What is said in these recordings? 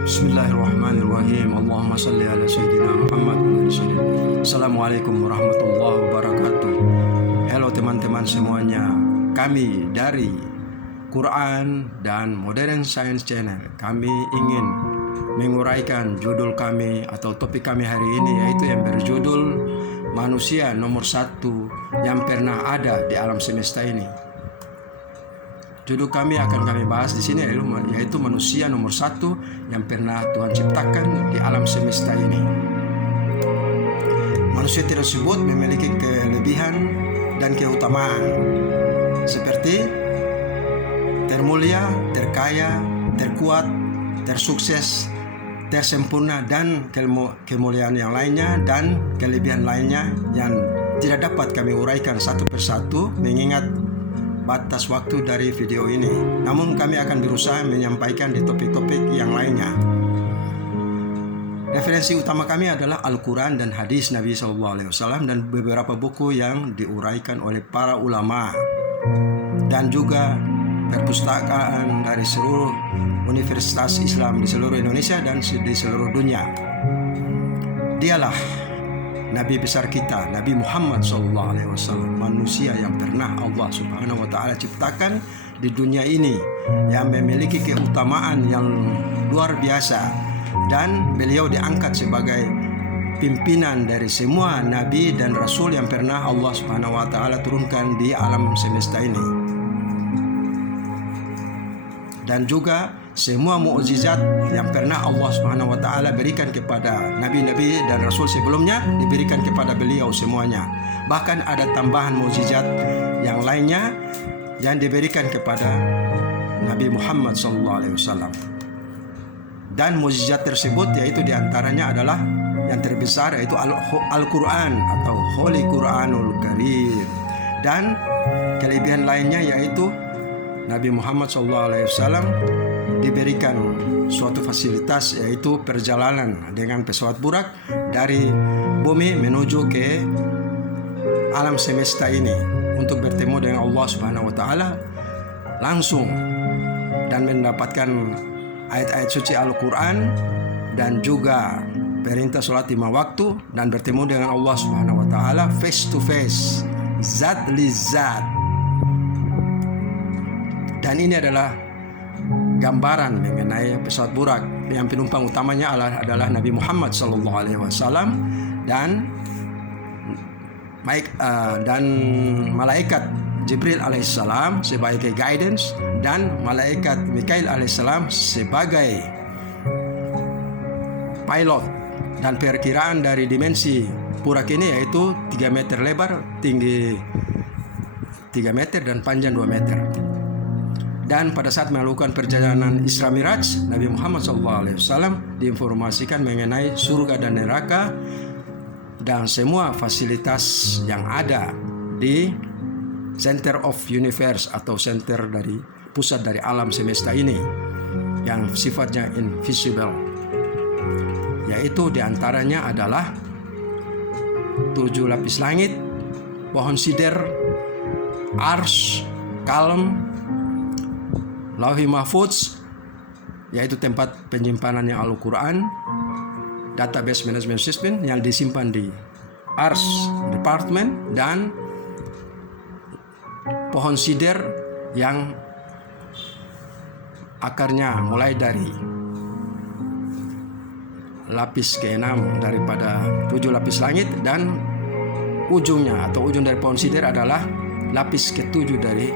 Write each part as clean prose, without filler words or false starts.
Bismillahirrahmanirrahim. Allahumma salli ala Sayyidina Muhammad wa ala Sayyidina. Assalamualaikum warahmatullahi wabarakatuh. Halo teman-teman semuanya. Kami dari Quran dan Modern Science Channel. Kami ingin menguraikan judul kami atau topik kami hari ini, yaitu yang berjudul manusia nomor satu yang pernah ada di alam semesta ini. Judul kami akan kami bahas di sini yaitu manusia nomor satu yang pernah Tuhan ciptakan di alam semesta ini. Manusia tersebut memiliki kelebihan dan keutamaan seperti termulia, terkaya, terkuat, tersukses, tersempurna, dan kemuliaan yang lainnya dan kelebihan lainnya yang tidak dapat kami uraikan satu persatu mengingat batas waktu dari video ini. Namun kami akan berusaha menyampaikan di topik-topik yang lainnya. Referensi utama kami adalah Al-Quran dan hadis Nabi SAW dan beberapa buku yang diuraikan oleh para ulama dan juga perpustakaan dari seluruh universitas Islam di seluruh Indonesia dan di seluruh dunia. Dialah Nabi besar kita, Nabi Muhammad SAW, manusia yang pernah Allah Subhanahu wa Ta'ala ciptakan di dunia ini, yang memiliki keutamaan yang luar biasa, dan beliau diangkat sebagai pimpinan dari semua nabi dan rasul yang pernah Allah Subhanahu wa Ta'ala turunkan di alam semesta ini. Dan juga semua mukjizat yang pernah Allah Subhanahu wa Ta'ala berikan kepada nabi-nabi dan rasul sebelumnya diberikan kepada beliau semuanya. Bahkan ada tambahan mukjizat yang lainnya yang diberikan kepada Nabi Muhammad SAW. Dan mukjizat tersebut yaitu diantaranya adalah yang terbesar yaitu Al-Quran atau Holy Quranul Karim. Dan kelebihan lainnya yaitu Nabi Muhammad SAW diberikan suatu fasilitas yaitu perjalanan dengan pesawat burak dari bumi menuju ke alam semesta ini untuk bertemu dengan Allah Subhanahu wa Ta'ala langsung dan mendapatkan ayat-ayat suci Al-Quran dan juga perintah sholat 5 waktu dan bertemu dengan Allah Subhanahu wa Ta'ala face to face, zat li zat. Dan ini adalah gambaran mengenai pesawat burak yang penumpang utamanya adalah Nabi Muhammad SAW dan malaikat Jibril alaihissalam sebagai guidance dan malaikat Mikail alaihissalam sebagai pilot. Dan perkiraan dari dimensi burak ini yaitu 3 meter lebar, tinggi 3 meter dan panjang 2 meter. Dan pada saat melakukan perjalanan Isra Miraj, Nabi Muhammad SAW diinformasikan mengenai surga dan neraka dan semua fasilitas yang ada di Center of Universe atau center dari pusat dari alam semesta ini yang sifatnya invisible. Yaitu diantaranya adalah 7 lapis langit, pohon sider, ars, kalem, Lauhi Mahfuz yaitu tempat penyimpanannya Al-Quran, database management system yang disimpan di Ars Department, dan pohon sider yang akarnya mulai dari lapis ke-6 daripada 7 lapis langit dan ujungnya atau ujung dari pohon sider adalah lapis ke-7 dari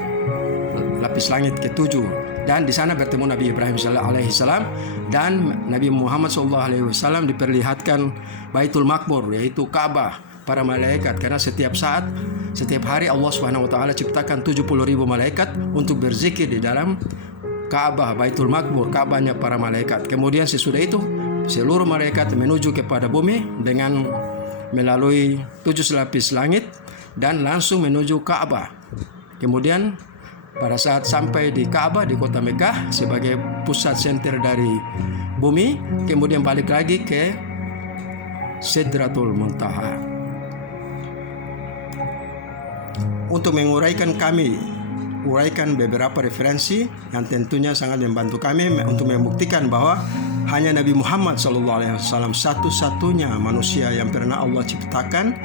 lapis langit ke-7. Dan di sana bertemu Nabi Ibrahim alaihissalam dan Nabi Muhammad SAW diperlihatkan Baitul Maqmur yaitu Ka'bah para malaikat, karena setiap hari Allah Subhanahu wa Ta'ala ciptakan 70.000 malaikat untuk berzikir di dalam Ka'bah Baitul Maqmur, Ka'bahnya para malaikat. Kemudian sesudah itu seluruh malaikat menuju kepada bumi dengan melalui 7 lapis langit dan langsung menuju Ka'bah. Kemudian pada saat sampai di Ka'bah di kota Mekah sebagai pusat center dari bumi, kemudian balik lagi ke Sidratul Muntaha. Untuk menguraikan uraikan beberapa referensi yang tentunya sangat membantu kami untuk membuktikan bahwa hanya Nabi Muhammad SAW satu-satunya manusia yang pernah Allah ciptakan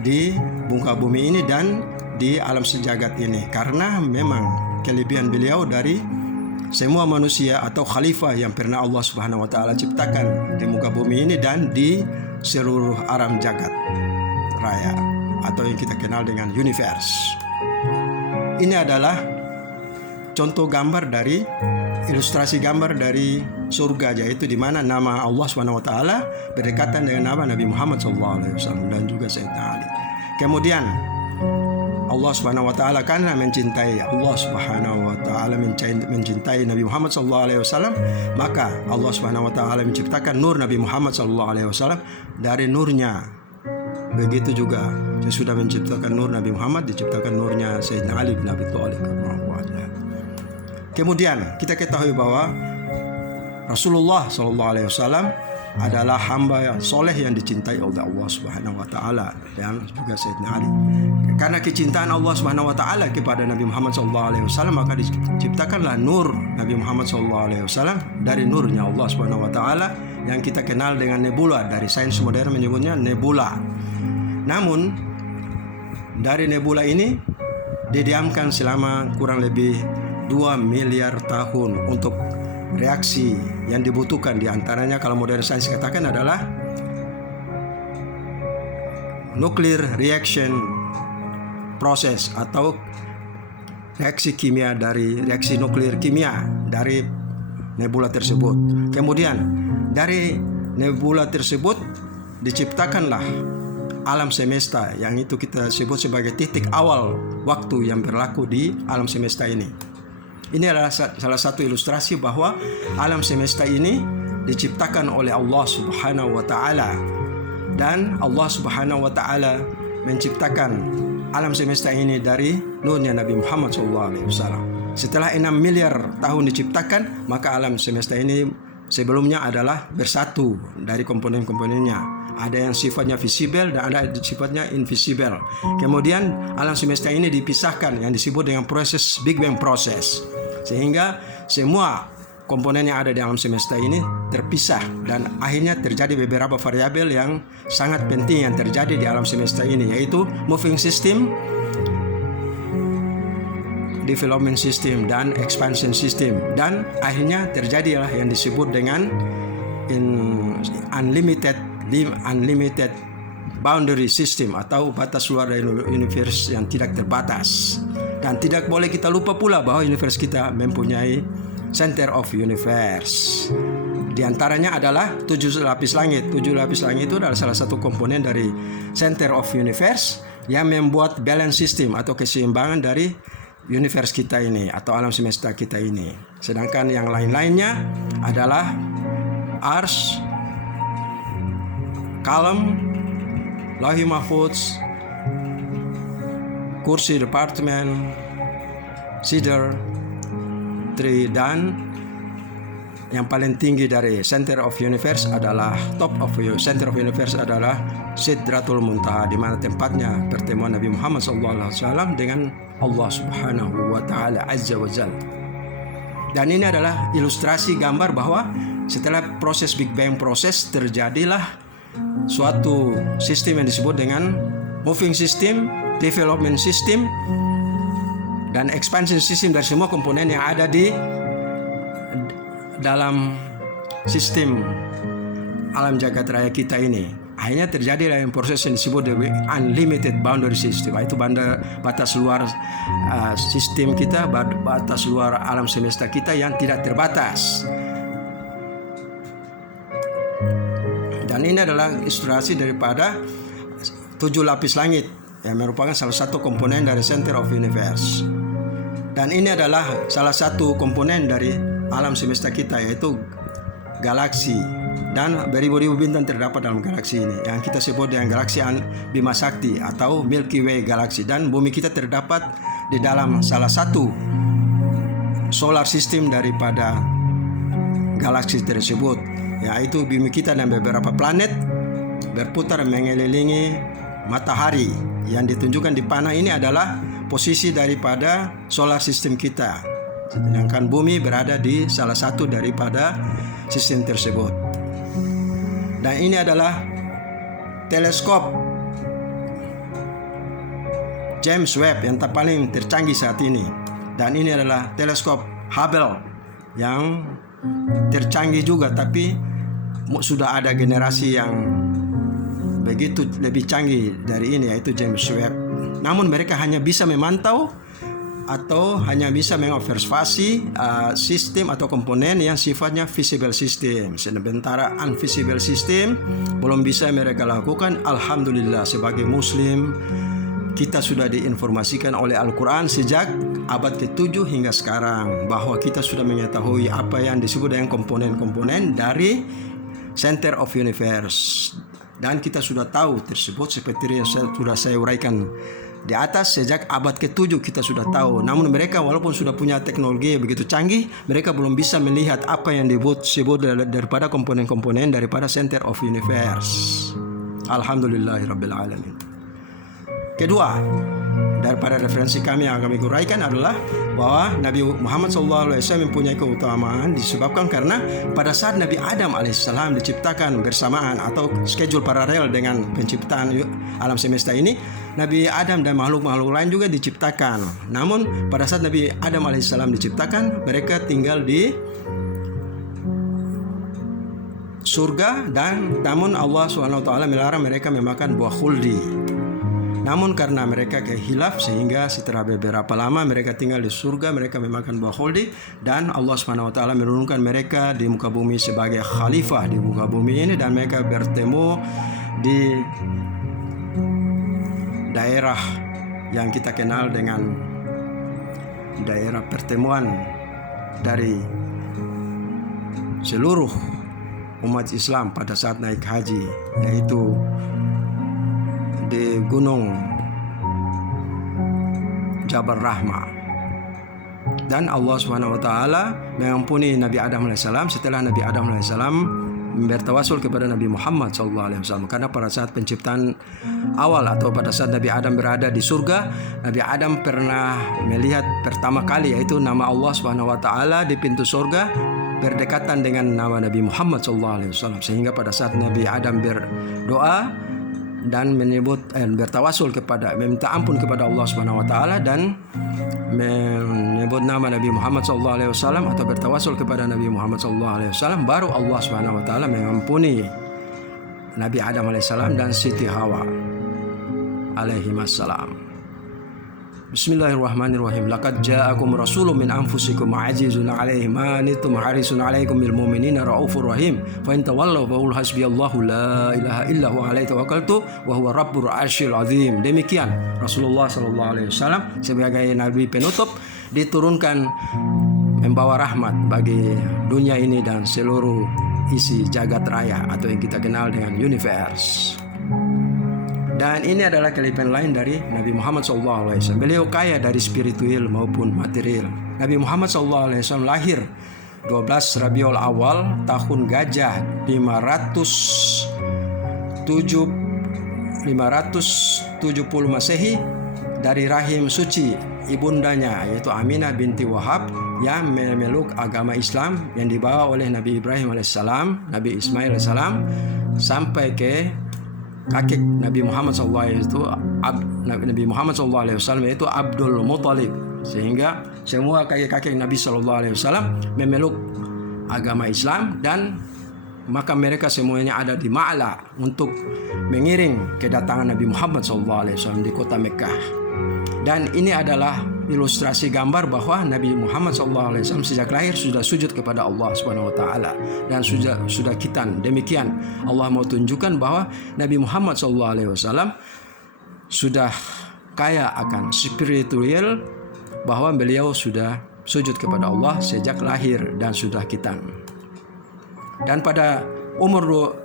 di muka bumi ini dan di alam sejagat ini, karena memang kelebihan beliau dari semua manusia atau khalifah yang pernah Allah Subhanahu wa taala ciptakan di muka bumi ini dan di seluruh alam jagat raya atau yang kita kenal dengan universe. Ini adalah contoh gambar dari ilustrasi gambar dari surga, yaitu di mana nama Allah Subhanahu wa taala berdekatan dengan nama Nabi Muhammad SAW dan juga Sayyidina Ali. Kemudian Allah Subhanahu wa taala karena mencintai Allah Subhanahu wa taala mencintai Nabi Muhammad SAW, maka Allah Subhanahu wa taala menciptakan nur Nabi Muhammad SAW dari nurnya. Begitu juga sesudah menciptakan nur Nabi Muhammad, diciptakan nurnya Sayyidina Ali bin Abi Thalib. Kemudian kita ketahui bahwa Rasulullah SAW adalah hamba yang soleh yang dicintai oleh Allah Subhanahu wa taala dan juga Sayyidina Ali. Karena kecintaan Allah Subhanahu wa taala kepada Nabi Muhammad SAW, maka diciptakanlah nur Nabi Muhammad SAW dari nurnya Allah Subhanahu wa taala yang kita kenal dengan nebula. Dari sains modern menyebutnya nebula. Namun dari nebula ini didiamkan selama kurang lebih 2 miliar tahun untuk reaksi yang dibutuhkan. Di antaranya kalau modern sains katakan adalah nuclear reaction process atau reaksi kimia dari reaksi nuklir kimia dari nebula tersebut. Kemudian dari nebula tersebut diciptakanlah alam semesta yang itu kita sebut sebagai titik awal waktu yang berlaku di alam semesta ini. Ini adalah salah satu ilustrasi bahwa alam semesta ini diciptakan oleh Allah Subhanahu wa taala, dan Allah Subhanahu wa taala menciptakan alam semesta ini dari nurnya Nabi Muhammad SAW. Setelah 6 miliar tahun diciptakan, maka alam semesta ini sebelumnya adalah bersatu dari komponen-komponennya. Ada yang sifatnya visible dan ada sifatnya invisible. Kemudian alam semesta ini dipisahkan yang disebut dengan proses Big Bang Process, sehingga semua komponen yang ada di alam semesta ini terpisah dan akhirnya terjadi beberapa variabel yang sangat penting yang terjadi di alam semesta ini, yaitu moving system, development system, dan expansion system. Dan akhirnya terjadilah yang disebut dengan unlimited boundary system atau batas luar dari universe yang tidak terbatas. Dan tidak boleh kita lupa pula bahwa universe kita mempunyai center of universe. Di antaranya adalah 7 lapis langit. 7 lapis langit itu adalah salah satu komponen dari center of universe yang membuat balance system atau keseimbangan dari universe kita ini atau alam semesta kita ini. Sedangkan yang lain-lainnya adalah Ars, Kalam, Lauhi Mahfuz, Kursi Departemen, Sidr, Tri, dan yang paling tinggi dari Center of Universe adalah Center of Universe adalah Sidratul Muntaha, di mana tempatnya pertemuan Nabi Muhammad SAW dengan Allah Subhanahu wa taala Azza wa Jalla. Dan ini adalah ilustrasi gambar bahwa setelah proses Big Bang Process terjadilah suatu sistem yang disebut dengan moving system, development system, dan expansion system dari semua komponen yang ada di dalam sistem alam jagat raya kita ini. Akhirnya terjadi yang proses yang disebut dengan unlimited boundary system, itu batas luar sistem kita, batas luar alam semesta kita yang tidak terbatas. Dan ini adalah ilustrasi daripada 7 lapis langit yang merupakan salah satu komponen dari Center of Universe. Dan ini adalah salah satu komponen dari alam semesta kita, yaitu galaksi. Dan beribu-ribu bintang terdapat dalam galaksi ini yang kita sebut dengan galaksi Bima Sakti atau Milky Way galaksi. Dan bumi kita terdapat di dalam salah satu solar system daripada galaksi tersebut, yaitu bumi kita dan beberapa planet berputar mengelilingi matahari. Yang ditunjukkan di panah ini adalah posisi daripada solar system kita, sedangkan bumi berada di salah satu daripada sistem tersebut. Dan ini adalah teleskop James Webb yang paling tercanggih saat ini. Dan ini adalah teleskop Hubble yang tercanggih juga, tapi sudah ada generasi yang begitu lebih canggih dari ini, yaitu James Webb. Namun mereka hanya bisa memantau atau hanya bisa mengobservasi sistem atau komponen yang sifatnya visible system. Sementara invisible system belum bisa mereka lakukan. Alhamdulillah, sebagai Muslim kita sudah diinformasikan oleh Al-Quran sejak abad ke-7 hingga sekarang, bahwa kita sudah mengetahui apa yang disebut dengan komponen-komponen dari Center of Universe. Dan kita sudah tahu tersebut seperti yang sudah saya uraikan di atas, sejak abad ke-7 kita sudah tahu. Namun mereka walaupun sudah punya teknologi begitu canggih, mereka belum bisa melihat apa yang disebut daripada komponen-komponen daripada Center of Universe. Alhamdulillahirabbil alamin. Kedua, daripada referensi kami yang kami uraikan adalah bahwa Nabi Muhammad SAW mempunyai keutamaan disebabkan karena pada saat Nabi Adam AS diciptakan bersamaan atau schedule paralel dengan penciptaan alam semesta ini, Nabi Adam dan makhluk-makhluk lain juga diciptakan. Namun pada saat Nabi Adam AS diciptakan, mereka tinggal di surga, dan namun Allah SWT melarang mereka memakan buah khuldi. Namun karena mereka kehilaf, sehingga setelah beberapa lama mereka tinggal di surga, mereka memakan buah khuldi, dan Allah SWT menurunkan mereka di muka bumi sebagai khalifah di muka bumi ini, dan mereka bertemu di daerah yang kita kenal dengan daerah pertemuan dari seluruh umat Islam pada saat naik haji, yaitu di Gunung Jabal Rahmah. Dan Allah SWT mengampuni Nabi Adam AS setelah Nabi Adam AS bertawasul kepada Nabi Muhammad SAW. Karena pada saat penciptaan awal atau pada saat Nabi Adam berada di surga, Nabi Adam pernah melihat pertama kali yaitu nama Allah SWT di pintu surga berdekatan dengan nama Nabi Muhammad SAW. Sehingga pada saat Nabi Adam berdoa dan bertawasul kepada, meminta ampun kepada Allah Subhanahu wa taala dan menyebut nama Nabi Muhammad sallallahu alaihi wasallam atau bertawasul kepada Nabi Muhammad sallallahu alaihi wasallam, baru Allah Subhanahu wa taala mengampuni Nabi Adam alaihi salam dan Siti Hawa alaihi wassalam. Bismillahirrahmanirrahim. Laqad ja'akum rasulun min anfusikum azizun 'alaihi ma anittum harisun 'alaikum bil mu'minina raufur rahim. Fa in tawallaw fa qul hasbiyallahu la ilaha illa huwa 'alaihi tawakkaltu wa huwa rabbul 'arsyil 'azim. Demikian Rasulullah sallallahu alaihi wasallam sebagai nabi penutup diturunkan membawa rahmat bagi dunia ini dan seluruh isi jagat raya atau yang kita kenal dengan universe. Dan ini adalah kelebihan lain dari Nabi Muhammad SAW. Beliau kaya dari spiritual maupun material. Nabi Muhammad SAW lahir 12 Rabiul Awal tahun Gajah 570 Masehi dari rahim suci ibundanya yaitu Aminah binti Wahab yang memeluk agama Islam yang dibawa oleh Nabi Ibrahim alaihissalam, Nabi Ismail alaihissalam sampai ke kakek Nabi Muhammad SAW yaitu Abdul Muttalib, sehingga semua kakek-kakek Nabi SAW memeluk agama Islam dan maka mereka semuanya ada di Ma'la untuk mengiring kedatangan Nabi Muhammad SAW di kota Mekah. Dan ini adalah ilustrasi gambar bahwa Nabi Muhammad SAW sejak lahir sudah sujud kepada Allah Subhanahu Wa Taala dan sudah khitan. Demikian Allah mau tunjukkan bahwa Nabi Muhammad SAW sudah kaya akan spiritual, bahwa beliau sudah sujud kepada Allah sejak lahir dan sudah khitan. Dan pada umur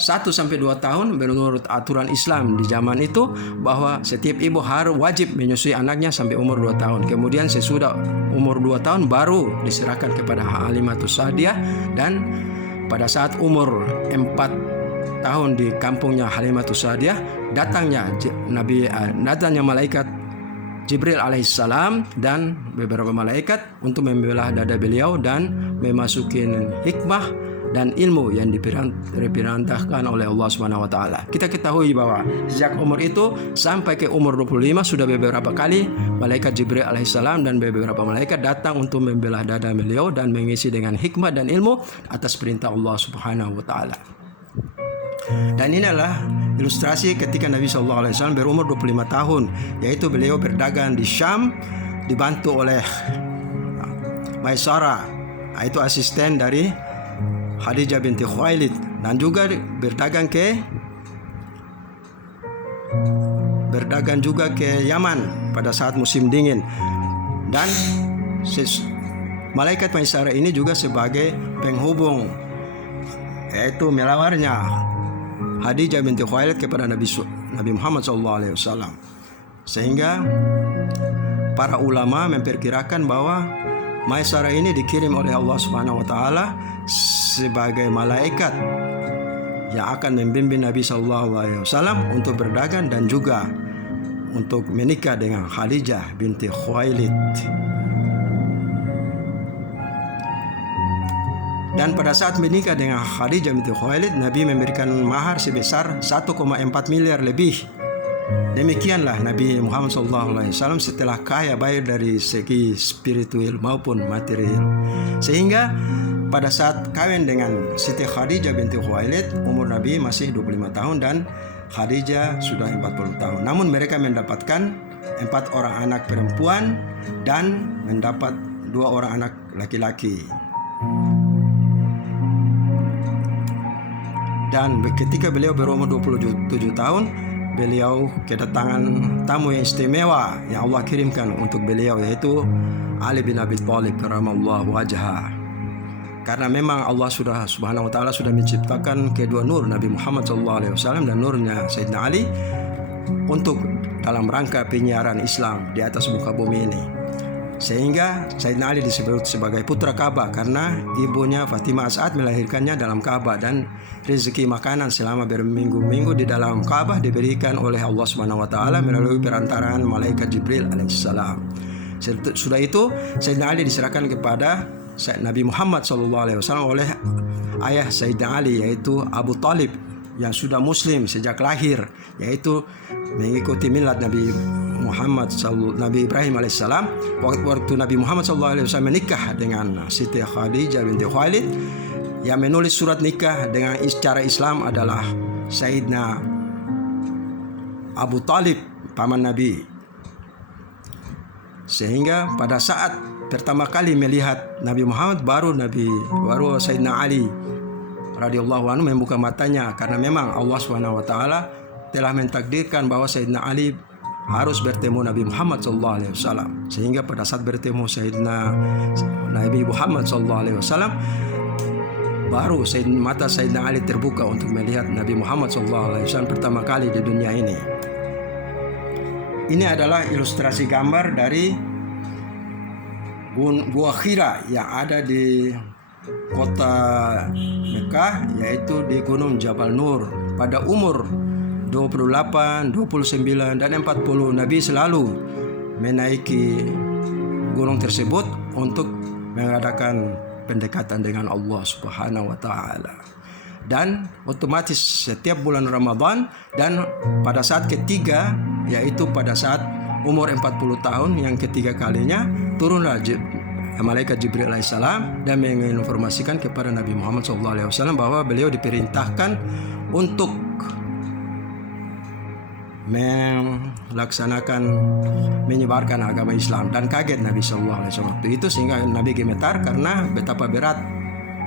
1-2 tahun menurut aturan Islam di zaman itu, bahwa setiap ibu harus wajib menyusui anaknya sampai umur 2 tahun. Kemudian sesudah umur 2 tahun baru diserahkan kepada Halimatus Sa'diyah, dan pada saat umur 4 tahun di kampungnya Halimatus Sa'diyah datangnya malaikat Jibril alaihissalam dan beberapa malaikat untuk membelah dada beliau dan memasukin hikmah dan ilmu yang diperintahkan oleh Allah Subhanahu wa taala. Kita ketahui bahwa sejak umur itu sampai ke umur 25 sudah beberapa kali malaikat Jibril alaihissalam dan beberapa malaikat datang untuk membelah dada beliau dan mengisi dengan hikmah dan ilmu atas perintah Allah Subhanahu wa taala. Dan ini adalah ilustrasi ketika Nabi SAW berumur 25 tahun, yaitu beliau berdagang di Syam dibantu oleh Maisarah, itu asisten dari Khadijah binti Khuwailid, dan juga berdagang juga ke Yaman pada saat musim dingin. Dan malaikat Maisarah ini juga sebagai penghubung, yaitu melawarnya Khadijah binti Khuwailid kepada Nabi Muhammad SAW. Sehingga para ulama memperkirakan bahwa Maisarah ini dikirim oleh Allah Subhanahu wa taala sebagai malaikat yang akan membimbing Nabi SAW untuk berdagang dan juga untuk menikah dengan Khadijah binti Khuwailid. Dan pada saat menikah dengan Khadijah binti Khuwailid, Nabi memberikan mahar sebesar 1,4 miliar lebih. Demikianlah Nabi Muhammad SAW setelah kaya baik dari segi spiritual maupun material. Sehingga pada saat kawin dengan Siti Khadijah binti Khuwailid, umur Nabi masih 25 tahun dan Khadijah sudah 40 tahun. Namun mereka mendapatkan 4 orang anak perempuan dan mendapat 2 orang anak laki-laki. Dan ketika beliau berumur 27 tahun, beliau kedatangan tamu yang istimewa yang Allah kirimkan untuk beliau, yaitu Ali bin Abi Thalib karamallahu wajhah. Karena memang Allah Subhanahu wa taala sudah menciptakan kedua nur Nabi Muhammad SAW dan nurnya Sayyidina Ali untuk dalam rangka penyiaran Islam di atas muka bumi ini. Sehingga Sayyidina Ali disebut sebagai putra Ka'bah karena ibunya Fatimah As'ad melahirkannya dalam Ka'bah, dan rezeki makanan selama berminggu-minggu di dalam Ka'bah diberikan oleh Allah Subhanahu wa taala melalui perantaraan malaikat Jibril alaihissalam. Sudah itu Sayyidina Ali diserahkan kepada Nabi Muhammad SAW oleh ayah Sayyidina Ali, yaitu Abu Talib, yang sudah muslim sejak lahir, yaitu mengikuti milad Nabi Ibrahim alaihissalam. Waktu Nabi Muhammad SAW menikah dengan Siti Khadijah binti Khuwailid, yang menulis surat nikah dengan cara Islam adalah Sayyidina Abu Talib, paman Nabi. Sehingga pada saat pertama kali melihat Nabi Muhammad, baru Sayyidina Ali radhiyallahu anhu membuka matanya, karena memang Allah Subhanahu wa taala telah mentakdirkan bahwa Sayyidina Ali harus bertemu Nabi Muhammad SAW. Sehingga pada saat bertemu Nabi Muhammad SAW, baru mata Sayyidina Ali terbuka untuk melihat Nabi Muhammad SAW pertama kali di dunia ini. Ini adalah ilustrasi gambar dari Gua Hira yang ada di kota Mekah, yaitu di Gunung Jabal Nur. Pada umur 28, 29, dan 40, Nabi selalu menaiki gunung tersebut untuk mengadakan pendekatan dengan Allah Subhanahu wa taala. Dan otomatis setiap bulan Ramadan, dan pada saat ketiga, yaitu pada saat umur 40 tahun yang ketiga kalinya, turunlah malaikat Jibril alaihissalam dan menginformasikan kepada Nabi Muhammad SAW bahwa beliau diperintahkan untuk menyebarkan agama Islam. Dan kaget Nabi SAW waktu itu, sehingga Nabi gemetar karena betapa berat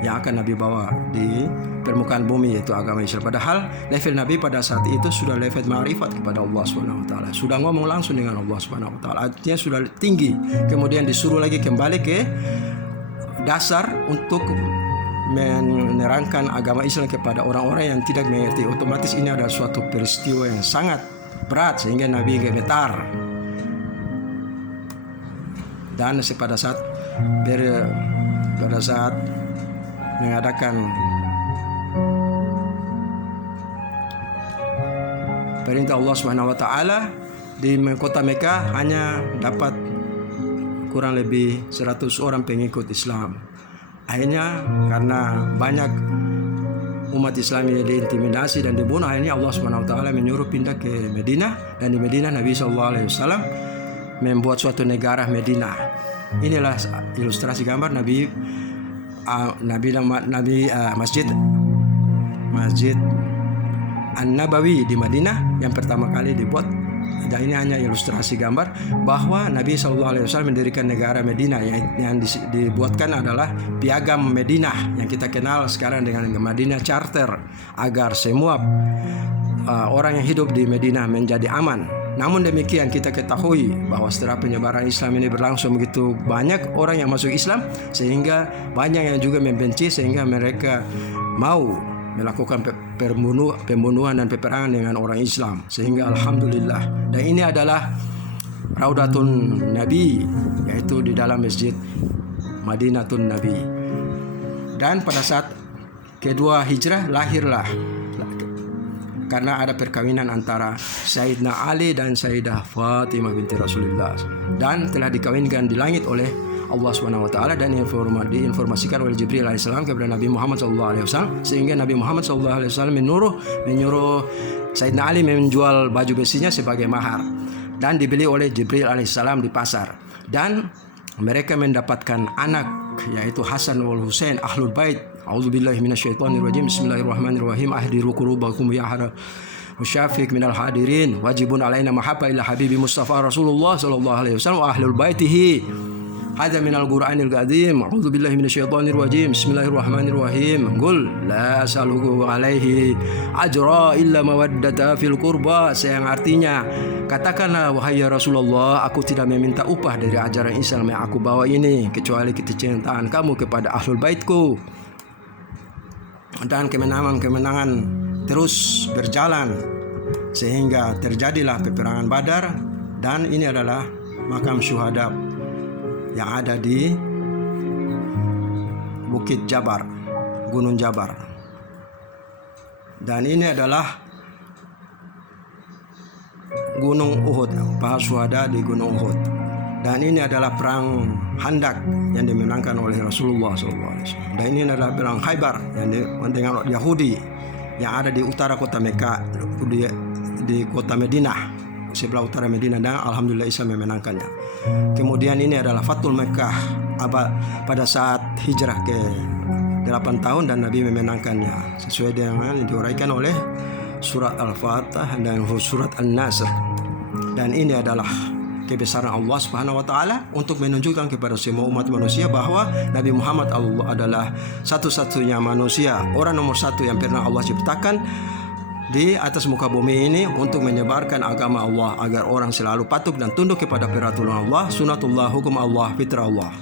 yang akan Nabi bawa di permukaan bumi, yaitu agama Islam. Padahal level Nabi pada saat itu sudah level ma'rifat kepada Allah Subhanahu wa taala, sudah ngomong langsung dengan Allah Subhanahu wa taala, artinya sudah tinggi. Kemudian disuruh lagi kembali ke dasar untuk menerangkan agama Islam kepada orang-orang yang tidak mengerti. Otomatis ini adalah suatu peristiwa yang sangat berat sehingga Nabi gemetar. Dan pada saat mengadakan perintah Allah Subhanahu wa taala di kota Mekah, hanya dapat kurang lebih 100 orang pengikut Islam. Akhirnya karena banyak umat Islam yang diintimidasi dan dibunuh, akhirnya Allah Subhanahu wa taala menyuruh pindah ke Madinah, dan di Madinah Nabi sallallahu alaihi wasallam membuat suatu negara Madinah. Inilah ilustrasi gambar Masjid An-Nabawi di Madinah yang pertama kali dibuat. Dan ini hanya ilustrasi gambar bahwa Nabi SAW mendirikan negara Madinah yang dibuatkan adalah piagam Madinah yang kita kenal sekarang dengan Madinah Charter, agar semua orang yang hidup di Madinah menjadi aman. Namun demikian kita ketahui bahwa setelah penyebaran Islam ini berlangsung begitu banyak orang yang masuk Islam, sehingga banyak yang juga membenci, sehingga mereka mau melakukan pembunuhan dan peperangan dengan orang Islam. Sehingga alhamdulillah, dan ini adalah Raudatun Nabi, yaitu di dalam Masjid Madinatun Nabi. Dan pada saat kedua hijrah lahirlah, karena ada perkawinan antara Sayyidina Ali dan Sayyidah Fatimah binti Rasulullah, dan telah dikawinkan di langit oleh Allah Subhanahu wa taala, dan diinformasikan oleh Jibril alaihissalam kepada Nabi Muhammad sallallahu alaihi wasallam, sehingga Nabi Muhammad sallallahu alaihi wasallam menyuruh Sayyidina Ali menjual baju besinya sebagai mahar, dan dibeli oleh Jibril alaihissalam di pasar, dan mereka mendapatkan anak, yaitu Hasan wal Husain ahlul bait. A'udzubillahi minasyaitonirrajim. Bismillahirrahmanirrahim. Ahdiru qulubakum ya musyafiq minal hadirin, wajibun alaina mahabba ila habibi Mustafa Rasulullah sallallahu alaihi wasallam wa ahlul baitihi. Hadza minal Qur'anil Karim. A'udzubillahi minasyaitonirrajim. Bismillahirrahmanirrahim. Qul la as'aluku alaihi ajra illa mawaddata fil qurba. Yang artinya, katakanlah wahai ya Rasulullah, aku tidak meminta upah dari ajaran Islam yang aku bawa ini kecuali kecintaan kamu kepada ahlul baitku. Dan kemenangan terus berjalan sehingga terjadilah peperangan Badar, dan ini adalah makam syuhada yang ada di Bukit Jabar, Gunung Jabar. Dan ini adalah Gunung Uhud, para syuhada di Gunung Uhud. Dan ini adalah perang Handak yang dimenangkan oleh Rasulullah SAW. Dan ini adalah perang Khaybar yang dengan Yahudi yang ada di utara kota Mekah, di kota Madinah, sebelah utara Madinah, dan alhamdulillah Islam memenangkannya. Kemudian ini adalah Fathul Mekah pada saat hijrah ke 8 tahun, dan Nabi memenangkannya sesuai dengan yang diuraikan oleh surat Al-Fatah dan surat An-Nasr. Dan ini adalah kebesaran Allah Subhanahu wa taala untuk menunjukkan kepada semua umat manusia bahwa Nabi Muhammad adalah satu-satunya manusia, orang nomor satu yang pernah Allah ciptakan di atas muka bumi ini untuk menyebarkan agama Allah, agar orang selalu patuh dan tunduk kepada peraturan Allah, sunatullah, hukum Allah, fitrah Allah.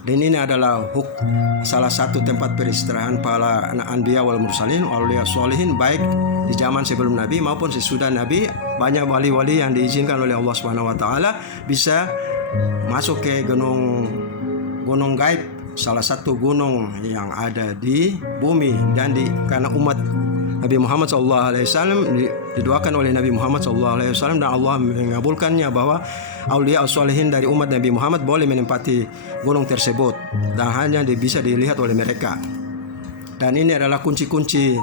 Dan ini adalah salah satu tempat peristirahat para anbiya wal mursalin, auliya sholihin, baik di zaman sebelum Nabi maupun sesudah Nabi. Banyak wali-wali yang diizinkan oleh Allah Subhanahu wa taala bisa masuk ke gunung gaib, salah satu gunung yang ada di bumi, dan karena umat Nabi Muhammad SAW didoakan oleh Nabi Muhammad SAW, dan Allah mengabulkannya bahwa aulia as-solihin dari umat Nabi Muhammad boleh menempati gunung tersebut, dan hanya bisa dilihat oleh mereka. Dan ini adalah kunci-kunci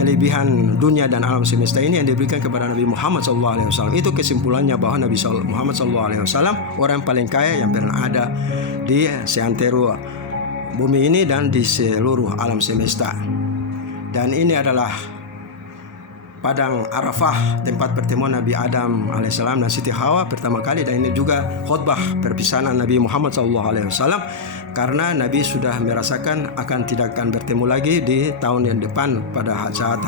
kelebihan dunia dan alam semesta ini yang diberikan kepada Nabi Muhammad SAW. Itu kesimpulannya bahwa Nabi Muhammad SAW orang paling kaya yang pernah ada di seantero bumi ini dan di seluruh alam semesta. Dan ini adalah Padang Arafah, tempat pertemuan Nabi Adam alaihissalam dan Siti Hawa pertama kali. Dan ini juga khutbah perpisahan Nabi Muhammad SAW, karena Nabi sudah merasakan akan tidak akan bertemu lagi di tahun yang depan pada saat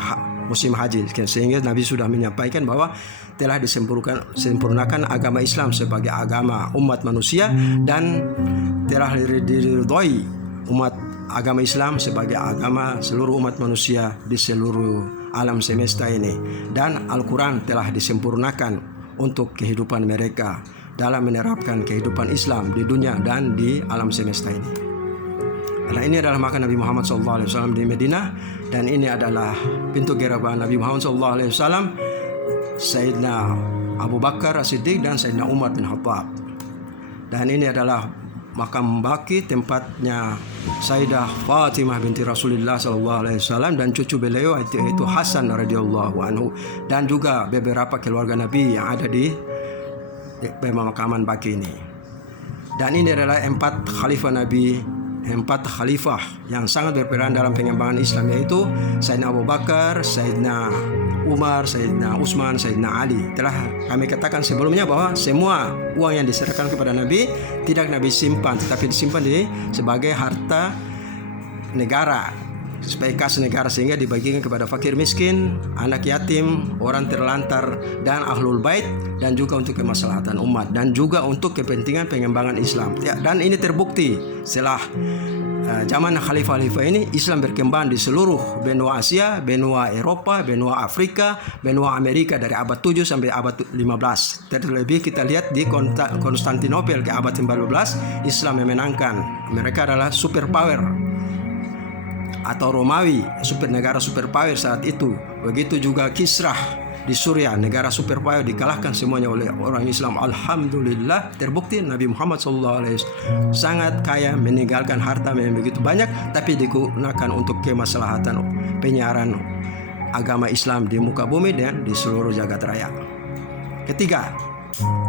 musim haji, sehingga Nabi sudah menyampaikan bahwa telah disempurnakan agama Islam sebagai agama umat manusia, dan telah diridhoi umat agama Islam sebagai agama seluruh umat manusia di seluruh alam semesta ini. Dan Al-Quran telah disempurnakan untuk kehidupan mereka dalam menerapkan kehidupan Islam di dunia dan di alam semesta ini. Karena ini adalah makam Nabi Muhammad SAW di Madinah, dan ini adalah pintu gerbang Nabi Muhammad SAW, Sayyidina Abu Bakar As-Siddiq dan Sayyidina Umar bin Khattab. Dan ini adalah makam Baqi tempatnya Sayyidah Fatimah binti Rasulullah SAW dan cucu beliau yaitu Hasan radhiyallahu anhu, dan juga beberapa keluarga Nabi yang ada di pemakaman Baqi ini. Dan ini adalah 4 khalifah Nabi, 4 khalifah yang sangat berperan dalam pengembangan Islam, yaitu Sayyidina Abu Bakar, Sayyidina Umar, Sayyidina Utsman, Sayyidina Ali. Telah kami katakan sebelumnya bahwa semua uang yang diserahkan kepada Nabi tidak Nabi simpan, tetapi disimpan sebagai harta negara, sebagai kas negara, sehingga dibagikan kepada fakir miskin, anak yatim, orang terlantar, dan ahlul bait, dan juga untuk kemaslahatan umat dan juga untuk kepentingan pengembangan Islam. Ya, dan ini terbukti setelah zaman khalifah-khalifah ini Islam berkembang di seluruh benua Asia, benua Eropa, benua Afrika, benua Amerika dari abad 7 sampai abad 15. Terlebih kita lihat di Konstantinopel ke abad 14 Islam memenangkan. Mereka adalah superpower atau Romawi, negara superpower saat itu. Begitu juga Kisrah di Suriah, negara superpower, dikalahkan semuanya oleh orang Islam. Alhamdulillah, terbukti Nabi Muhammad SAW sangat kaya, meninggalkan harta yang begitu banyak, tapi digunakan untuk kemaslahatan penyiaran agama Islam di muka bumi dan di seluruh jagat raya. Ketiga,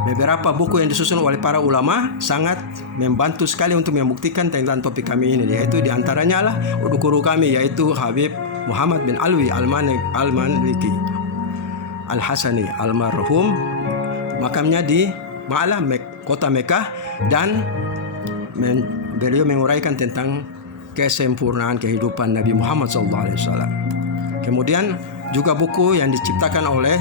beberapa buku yang disusun oleh para ulama sangat membantu sekali untuk membuktikan tentang topik kami ini, yaitu diantaranya lah guru kami, yaitu Habib Muhammad bin Alwi Al-Maliki Al-Hasani almarhum, makamnya di Ma'lah, kota Mekah, dan beliau menguraikan tentang kesempurnaan kehidupan Nabi Muhammad SAW. Kemudian juga buku yang diciptakan oleh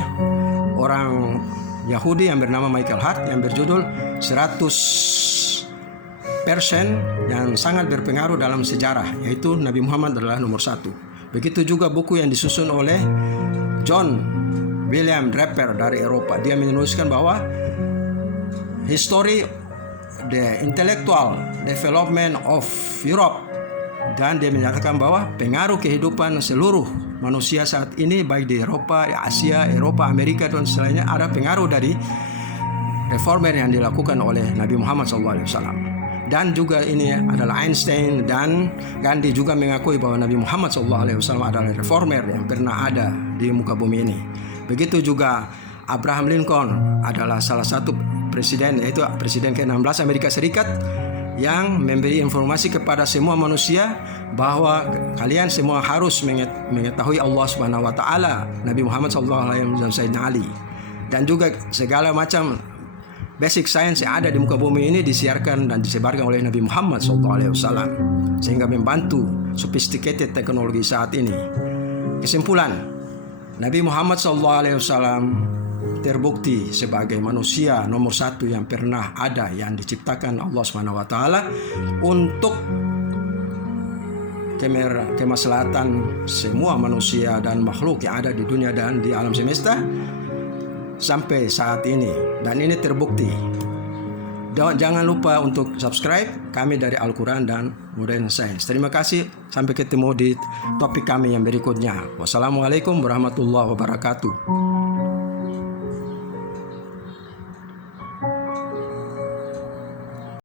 orang Yahudi yang bernama Michael Hart yang berjudul 100% yang sangat berpengaruh dalam sejarah, yaitu Nabi Muhammad adalah nomor 1. Begitu juga buku yang disusun oleh John William Draper dari Eropa. Dia menuliskan bahwa History the Intellectual Development of Europe, dan dia menyatakan bahwa pengaruh kehidupan seluruh manusia saat ini baik di Eropa, Asia, Eropa, Amerika dan selainnya ada pengaruh dari reformer yang dilakukan oleh Nabi Muhammad SAW. Dan juga ini adalah Einstein dan Gandhi juga mengakui bahwa Nabi Muhammad SAW adalah reformer yang pernah ada di muka bumi ini. Begitu juga Abraham Lincoln adalah salah satu presiden, yaitu presiden ke-16 Amerika Serikat, yang memberi informasi kepada semua manusia bahwa kalian semua harus mengetahui Allah Subhanahu wa taala, Nabi Muhammad sallallahu alaihi wasallam, dan Sayyidina Ali. Dan juga segala macam basic science yang ada di muka bumi ini disiarkan dan disebarkan oleh Nabi Muhammad sallallahu alaihi wasallam, sehingga membantu sophisticated teknologi saat ini. Kesimpulan, Nabi Muhammad SAW terbukti sebagai manusia nomor 1 yang pernah ada, yang diciptakan Allah SWT untuk kemaslahatan semua manusia dan makhluk yang ada di dunia dan di alam semesta sampai saat ini. Dan ini terbukti. Jangan lupa untuk subscribe kami dari Al-Quran dan Modern Science. Terima kasih. Sampai ketemu di topik kami yang berikutnya. Wassalamualaikum warahmatullahi wabarakatuh.